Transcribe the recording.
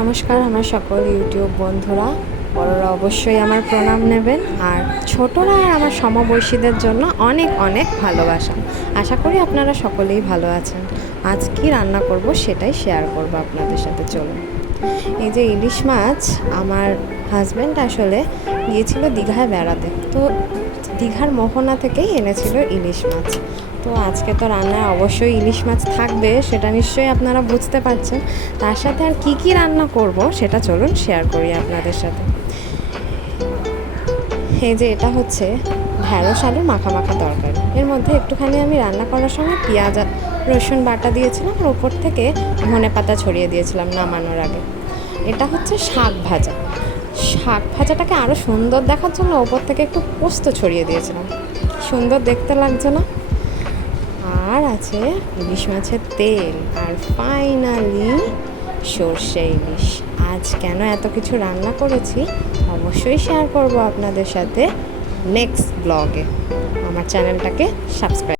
নমস্কার আমার সকল ইউটিউব বন্ধুরা, বড়রা অবশ্যই আমার প্রণাম নেবেন, আর ছোটরা আর আমার সমবয়সীদের জন্য অনেক অনেক ভালোবাসা। আশা করি আপনারা সকলেই ভালো আছেন। আজ কি রান্না করব সেটাই শেয়ার করব আপনাদের সাথে। চলুন। এই যে ইলিশ মাছ, আমার হাজব্যান্ড আসলে গিয়েছিল দীঘায় বেড়াতে, তো দীঘার মোহনা থেকেই এনেছিল ইলিশ মাছ। তো আজকে তো রান্নায় অবশ্যই ইলিশ মাছ থাকবে, সেটা নিশ্চয়ই আপনারা বুঝতে পারছেন। তার সাথে আর কি কি রান্না করব সেটা চলুন শেয়ার করি আপনাদের সাথে। এই যে এটা হচ্ছে ঢ্যাঁড়স আলুর মাখা মাখা তরকারি। এর মধ্যে একটুখানি আমি রান্না করার সময় পেঁয়াজ রসুন বাটা দিয়েছিলাম, আর ওপর থেকে ধনেপাতা ছড়িয়ে দিয়েছিলাম নামানোর আগে। এটা হচ্ছে শাক ভাজা। শাক ভাজাটাকে আরও সুন্দর দেখার জন্য ওপর থেকে একটু পোস্ত ছড়িয়ে দিয়েছিলাম। সুন্দর দেখতে লাগছে না? আর আছে ইলিশ মাছের তেল, আর ফাইনালি সর্ষে ইলিশ। আজ কেন এত কিছু রান্না করেছি অবশ্যই শেয়ার করব আপনাদের সাথে নেক্সট ব্লগে। আমার চ্যানেলটাকে সাবস্ক্রাইব